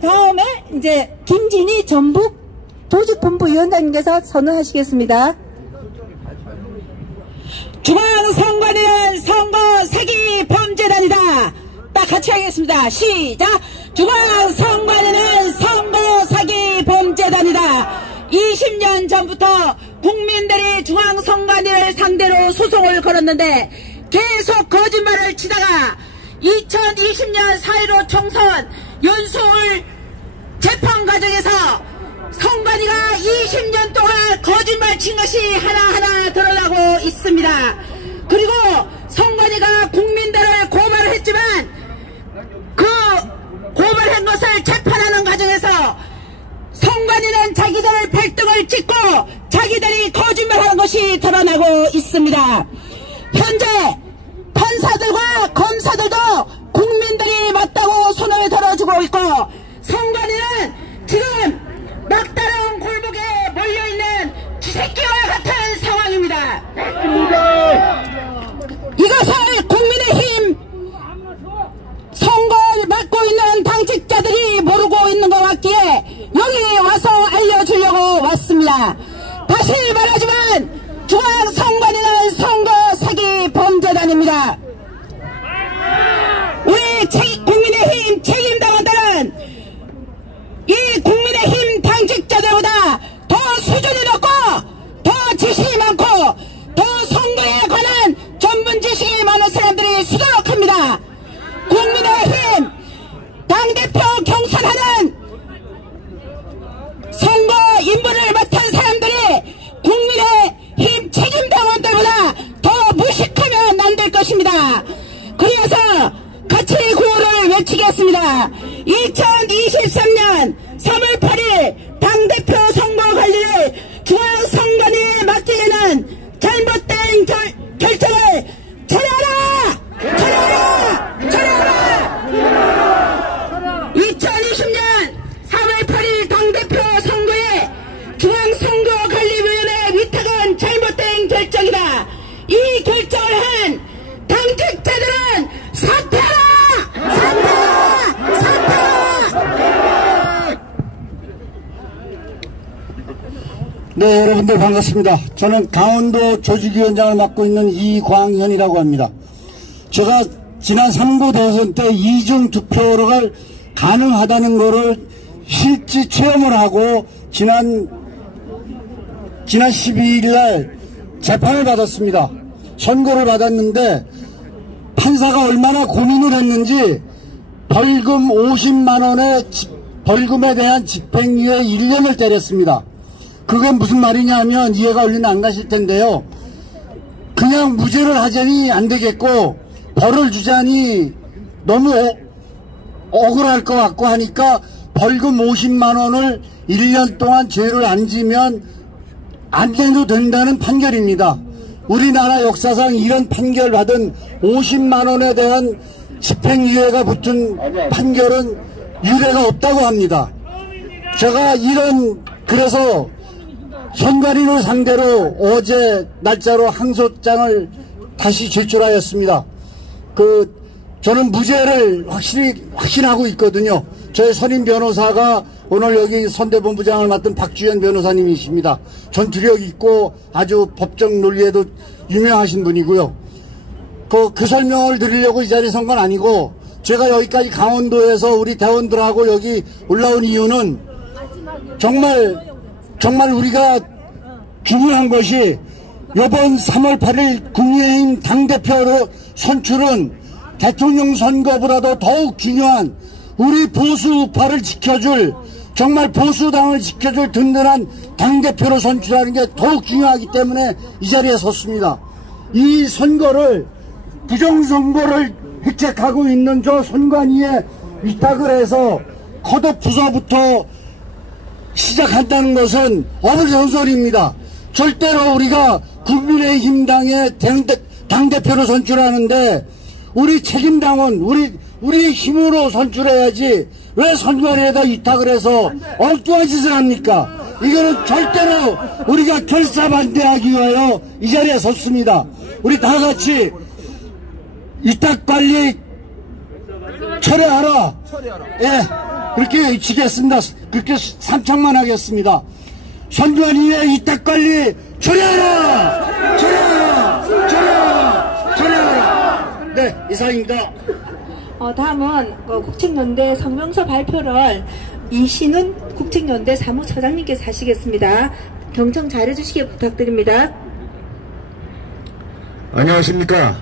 다음에 이제 김진희 전북 조직본부위원장님께서 선언하시겠습니다. 중앙선관위는 선거 사기 범죄단이다. 딱 같이 하겠습니다. 시작. 중앙선관위는 선거 사기 범죄단이다. 20년 전부터 국민들이 중앙선관위를 상대로 소송을 걸었는데 계속 거짓말을 치다가 2020년 4.15 총선 연수울 재판 과정에서 선관위가 20년 동안 거짓말 친 것이 하나하나 드러나고 있습니다. 그리고 선관위가 국민들을 고발을 했지만 그 고발한 것을 재판하는 과정에서 선관위는 자기들 발등을 찍고 자기들이 거짓말하는 것이 드러나고 있습니다. 현재 판사들과 검사들도 국민들이 맞다고 손을 들어주고 있고 선관위는 지금 막다른 골목에 몰려있는 쥐새끼와 같은 상황입니다. 이것을 국민의힘 선거를 맡고 있는 당직자들이 모르고 있는 것 같기에 여기 와서 알려주려고 왔습니다. 다시 말하지만 중앙선관위는 선거 사기 범죄단입니다. 우리 국민의힘 책임당원들은 이 국민의힘 당직자들보다 더 수준이 높고 더 지식이 많고 더 선거에 관한 전문 지식이 많은 사람들이 수두룩합니다. 국민의힘 당대표 경선하는 선거 임무를 맡은 사람들이 국민의힘 책임당원들보다 더 무식하면 안 될 것입니다. 그래서 같이 구호를 외치겠습니다. 2023년 3월 8일 당대표 선거 관리를 중앙선관위에 맡기는 잘못된 결정을 철회하라! 철회하라! 철회하라! 2020년 3월 8일 당대표 선거에 중앙선거관리위원회 위탁은 잘못된 결정이다. 이 결정을 한 당직자들은 사퇴하라! 사퇴하라! 사퇴하라! 네, 여러분들 반갑습니다. 저는 강원도 조직위원장을 맡고 있는 이광현이라고 합니다. 제가 지난 3구 대선 때 이중 투표가 가능하다는 거를 실제 체험을 하고 지난 12일 날 재판을 받았습니다. 선고를 받았는데 판사가 얼마나 고민을 했는지 벌금 50만 원의 벌금에 대한 집행유예 1년을 때렸습니다. 그게 무슨 말이냐면 이해가 얼른 안 가실 텐데요. 그냥 무죄를 하자니 안 되겠고 벌을 주자니 너무 억울할 것 같고 하니까 벌금 50만 원을 1년 동안 죄를 안 지면 안 내도 된다는 판결입니다. 우리나라 역사상 이런 판결 받은 50만 원에 대한 집행유예가 붙은 판결은 유례가 없다고 합니다. 제가 그래서 선관위를 상대로 어제 날짜로 항소장을 다시 제출하였습니다. 저는 무죄를 확신하고 있거든요. 저의 선임 변호사가 오늘 여기 선대본부장을 맡은 박주현 변호사님이십니다. 전투력 있고 아주 법적 논리에도 유명하신 분이고요. 그 설명을 드리려고 이 자리에 선 건 아니고 제가 여기까지 강원도에서 우리 대원들하고 여기 올라온 이유는 정말 우리가 중요한 것이 이번 3월 8일 국민의힘 당대표로 선출은 대통령 선거보다도 더욱 중요한 우리 보수파를 지켜줄 정말 보수당을 지켜줄 든든한 당대표로 선출하는 게 더욱 중요하기 때문에 이 자리에 섰습니다. 이 선거를 부정선거를 획책하고 있는 저 선관위에 위탁을 해서 컷오프 부서부터 시작한다는 것은 어불성설입니다. 절대로 우리가 국민의힘당의 당대표로 선출하는데 우리 책임당원, 우리 힘으로 선출해야지 왜 선관위에다 위탁을 해서 엉뚱한 짓을 합니까? 이거는 절대로 우리가 결사반대하기 위하여 이 자리에 섰습니다. 우리 다 같이 위탁관리 철회하라. 예, 그렇게 외치겠습니다. 그렇게 삼창만 하겠습니다. 선관위의 위탁관리 철회하라! 철회하라! 철회하라! 철회하라! 네, 이상입니다. 다음은 국책연대 성명서 발표를 이신훈 국책연대 사무처장님께서 하시겠습니다. 경청 잘해주시기 부탁드립니다. 안녕하십니까.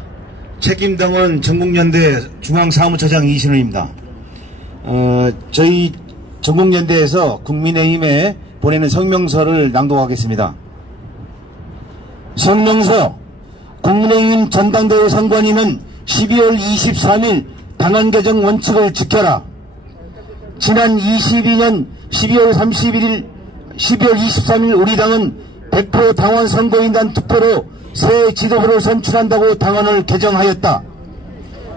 책임당원 전국연대 중앙사무처장 이신훈입니다. 저희 전국연대에서 국민의힘에 보내는 성명서를 낭독하겠습니다. 성명서. 국민의힘 전당대회 선관위는 12월 23일 당헌 개정 원칙을 지켜라. 지난 22년 12월 23일 우리 당은 100% 당원 선거인단 투표로 새 지도부를 선출한다고 당헌을 개정하였다.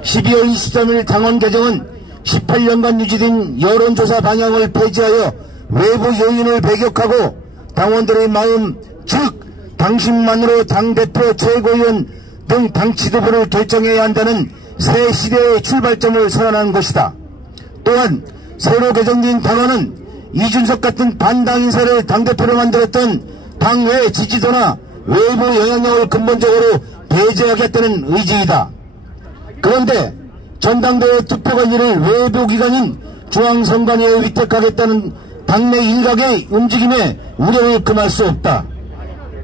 12월 23일 당헌 개정은 18년간 유지된 여론조사 방향을 폐지하여 외부 요인을 배격하고 당원들의 마음, 즉 당신만으로 당대표, 최고위원 등 당 지도부를 결정해야 한다는 새 시대의 출발점을 선언한 것이다. 또한 새로 개정된 당헌은 이준석 같은 반당 인사를 당대표로 만들었던 당외 지지도나 외부 영향력을 근본적으로 배제하겠다는 의지이다. 그런데 전당대회 투표 관리를 외부 기관인 중앙선관위에 위탁하겠다는 당내 일각의 움직임에 우려를 금할 수 없다.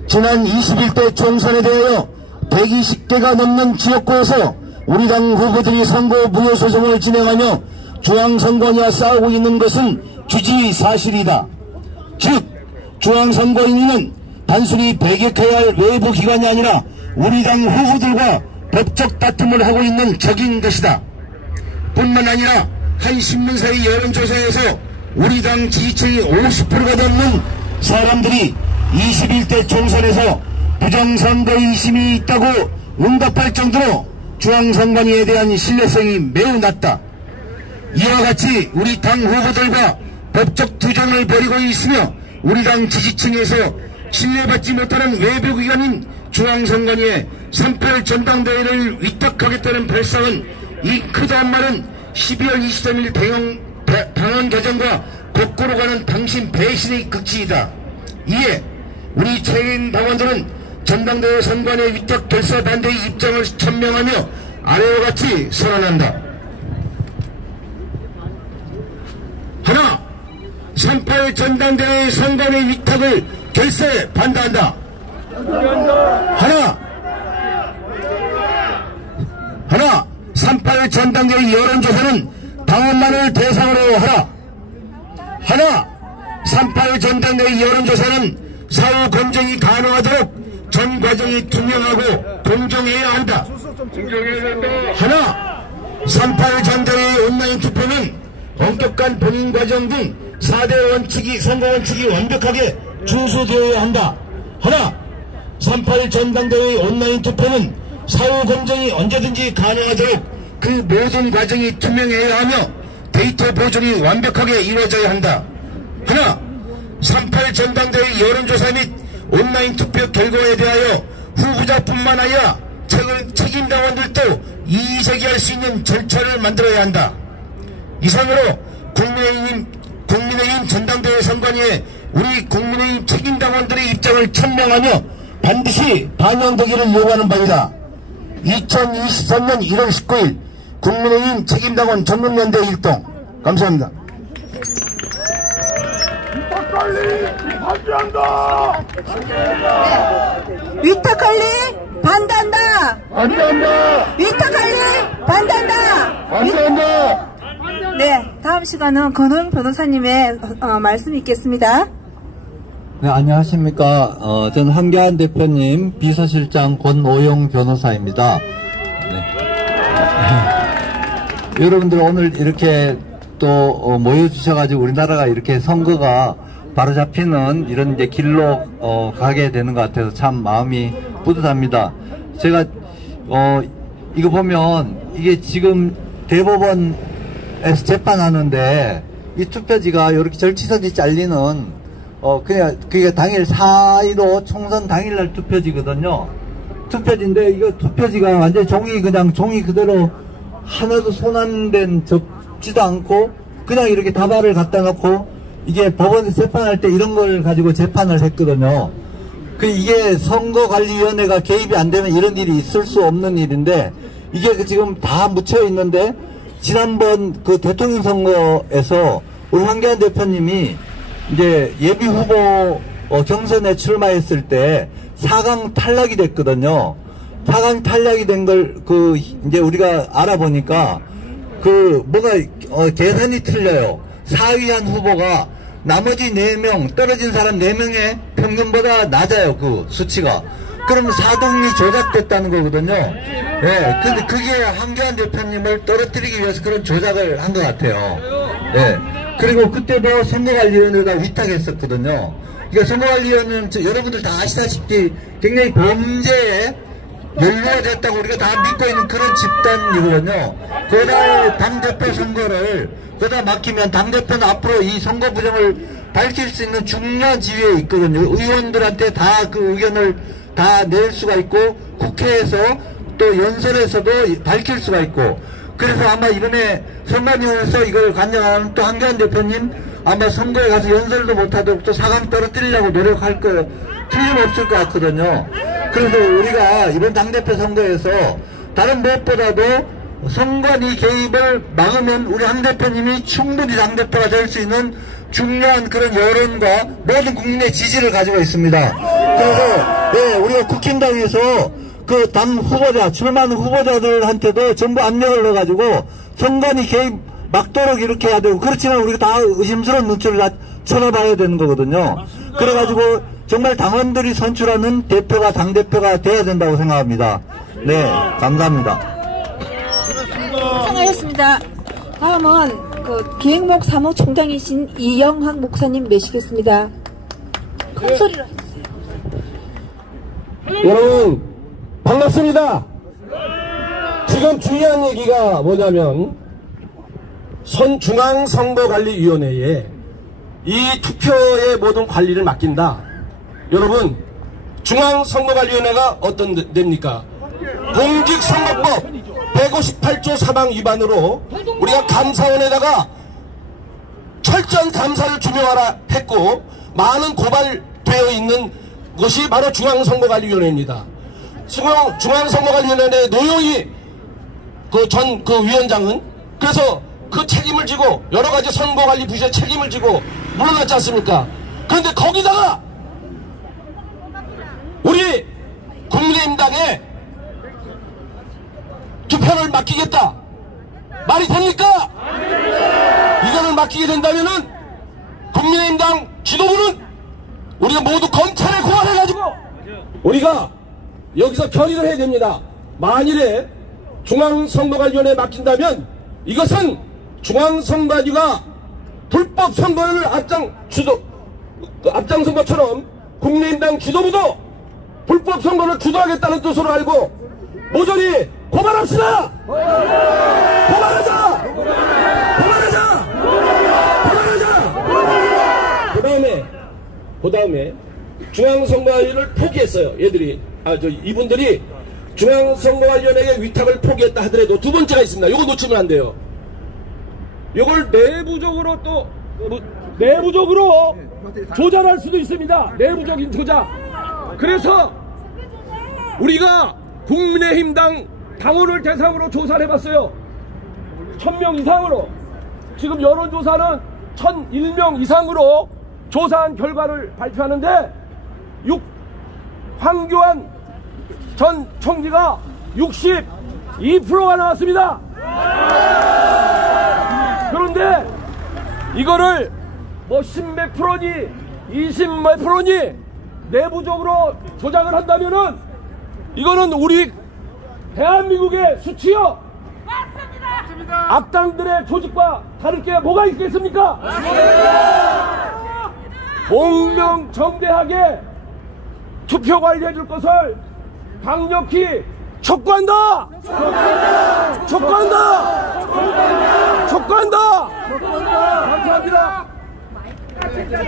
지난 21대 총선에 대하여 120개가 넘는 지역구에서 우리 당 후보들이 선거 무효 소송을 진행하며 중앙선관위와 싸우고 있는 것은 주지 사실이다. 즉 중앙선관위는 단순히 배격해야 할 외부 기관이 아니라 우리 당 후보들과 법적 다툼을 하고 있는 적인 것이다. 뿐만 아니라 한 신문사의 여론조사에서 우리 당 지지층이 50%가 넘는 사람들이 21대 총선에서 부정선거 의심이 있다고 응답할 정도로 중앙선관위에 대한 신뢰성이 매우 낮다. 이와 같이 우리 당 후보들과 법적 투쟁을 벌이고 있으며 우리 당 지지층에서 신뢰받지 못하는 외부기관인 중앙선관위에 3.8 전당대회를 위탁하겠다는 발상은 이 크다한 말은 12월 23일 당헌 개정과 거꾸로 가는 당신 배신의 극치이다. 이에 우리 책임 당원들은 전당대회 선관위 위탁 결사 반대의 입장을 천명하며 아래와 같이 선언한다. 하나, 3.8 전당대회 선관위 위탁을 결사에 반대한다. 하나, 3.8 전당대회 여론조사는 당원만을 대상으로 하라. 하나, 3.8 전당대회 여론조사는 사후 검증이 가능하도록 전 과정이 투명하고 공정해야 한다. 하나, 3.8 전당대회 온라인 투표는 엄격한 본인 과정 등 4대 선거 원칙이 완벽하게 준수되어야 한다. 하나, 3.8 전당대회 온라인 투표는 사후 검증이 언제든지 가능하도록 그 모든 과정이 투명해야 하며 데이터 보존이 완벽하게 이루어져야 한다. 하나, 3.8 전당대회 여론조사 및 온라인 투표 결과에 대하여 후보자뿐만 아니라 책임당원들도 이의 제기할 수 있는 절차를 만들어야 한다. 이상으로 국민의힘 전당대회 선관위에 우리 국민의힘 책임당원들의 입장을 천명하며 반드시 반영되기를 요구하는 바이다. 2023년 1월 19일 국민의힘 책임당원 전국연대 일동. 감사합니다. 위탁관리 반대한다. 위탁관리 반대한다. 반대한다. 위탁관리 반대한다. 반대한다. 네, 다음 시간은 권호영 변호사님의 말씀이 있겠습니다. 네, 안녕하십니까. 저는 한계한 대표님 비서실장 권오영 변호사입니다. 네. 여러분들 오늘 이렇게 또 모여주셔가지고 우리나라가 이렇게 선거가 바로 잡히는 이런 이제 길로 가게 되는 것 같아서 참 마음이 뿌듯합니다. 제가 이거 보면 이게 지금 대법원에서 재판하는데 이 투표지가 이렇게 절치선이 잘리는 그냥 그게 당일 4.15 총선 당일날 투표지거든요. 투표지인데 이거 투표지가 완전 그냥 종이 그대로 하나도 손안된 접지도 않고 그냥 이렇게 다발을 갖다 놓고 이게 법원에서 재판할 때 이런 걸 가지고 재판을 했거든요. 이게 선거관리위원회가 개입이 안 되는 이런 일이 있을 수 없는 일인데 이게 지금 다 묻혀 있는데 지난번 그 대통령 선거에서 우리 황교안 대표님이 이제 예비 후보 경선에 출마했을 때 4강 탈락이 됐거든요. 4강 탈락이 된 걸 이제 우리가 알아보니까 뭐가 계산이 틀려요. 4위한 후보가 나머지 4명 떨어진 사람 4명의 평균보다 낮아요. 그 수치가. 그러면 4등이 조작됐다는 거거든요. 예, 근데 그게 황교안 대표님을 떨어뜨리기 위해서 그런 조작을 한 것 같아요. 예. 그리고 그때도 선거관리위원회가 위탁했었거든요. 그러니까 선거관리위원회는 여러분들 다 아시다시피 굉장히 범죄에 연루가 됐다고 우리가 다 믿고 있는 그런 집단이거든요. 거기다 당대표 선거를 거기다 맡기면 당대표는 앞으로 이 선거 부정을 밝힐 수 있는 중요한 지위에 있거든요. 의원들한테 다 그 의견을 다 낼 수가 있고 국회에서 또 연설에서도 밝힐 수가 있고 그래서 아마 이번에 선관위원회에서 이걸 관장하는 또 황교안 대표님 아마 선거에 가서 연설도 못하도록 또 4강 떨어뜨리려고 노력할 거 틀림없을 것 같거든요. 그래서 우리가 이번 당대표 선거에서 다른 무엇보다도 선관위 개입을 막으면 우리 황 대표님이 충분히 당대표가 될 수 있는 중요한 그런 여론과 모든 국민의 지지를 가지고 있습니다. 그래서 네, 우리가 국힘당에서 그 당 후보자, 출마하는 후보자들한테도 전부 압력을 넣어가지고 선관위 개입 막도록 이렇게 해야 되고 그렇지만 우리가 다 의심스러운 눈초리를 다 쳐다봐야 되는 거거든요. 그래가지고 정말 당원들이 선출하는 대표가 당대표가 돼야 된다고 생각합니다. 네, 감사합니다. 고생하셨습니다. 다음은 기획목 사무총장이신 이영학 목사님 모시겠습니다. 큰 소리로 해주세요. 여러분 반갑습니다. 지금 중요한 얘기가 뭐냐면 중앙선거관리위원회에 이 투표의 모든 관리를 맡긴다. 여러분 중앙선거관리위원회가 어떤 데입니까? 공직선거법 158조 3항 위반으로 우리가 감사원에다가 철저한 감사를 규명하라 했고 많은 고발되어 있는 것이 바로 중앙선거관리위원회입니다. 중앙선거관리위원회 노영희 전 위원장은 그래서 그 책임을 지고 여러가지 선거관리 부실의 책임을 지고 물러났지 않습니까? 그런데 거기다가 우리 국민의힘당에 투표를 맡기겠다. 말이 됩니까? 이거를 맡기게 된다면은 국민의힘당 지도부는 우리가 모두 검찰에 고발해가지고 우리가 여기서 결의를 해야 됩니다. 만일에 중앙선거관리위원회에 맡긴다면 이것은 중앙선거관리가 불법 선거를 앞장선 것처럼 국민의힘당 지도부도 불법 선거를 주도하겠다는 뜻으로 알고 모조리 고발합시다! 고발하자! 그 다음에 중앙선거관리를 포기했어요. 이분들이 중앙선거관리위원회에 위탁을 포기했다 하더라도 두 번째가 있습니다. 이거 놓치면 안 돼요. 이걸 내부적으로 내부적으로 조작할 수도 있습니다. 내부적인 조작. 그래서 우리가 국민의힘당 당원을 대상으로 조사를 해봤어요. 1000명 이상으로. 지금 여론조사는 1001명 이상으로 조사한 결과를 발표하는데 황교안 전 총리가 62%가 나왔습니다. 그런데 이거를 뭐 10몇 프로니 20몇 프로니 내부적으로 조작을 한다면은 이거는 우리 대한민국의 수치요. 악당들의 조직과 다를 게 뭐가 있겠습니까? 공명정대하게 투표 관리해줄 것을 강력히 촉구한다! 촉구한다! 촉구한다! 감사합니다.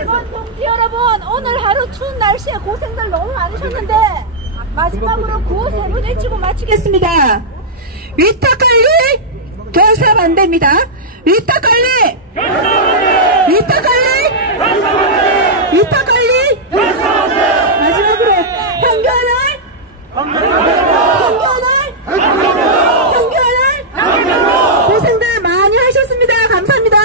이번 동지 여러분, 오늘 하루 추운 날씨에 고생들 너무 많으셨는데 마지막으로 구호 세 번 외치고 마치겠습니다. 위탁관리 결사 반대입니다. 위탁관리 위탁관리 위탁관리 마지막으로 편견을 고생들 많이 하셨습니다. 감사합니다.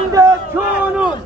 당대표는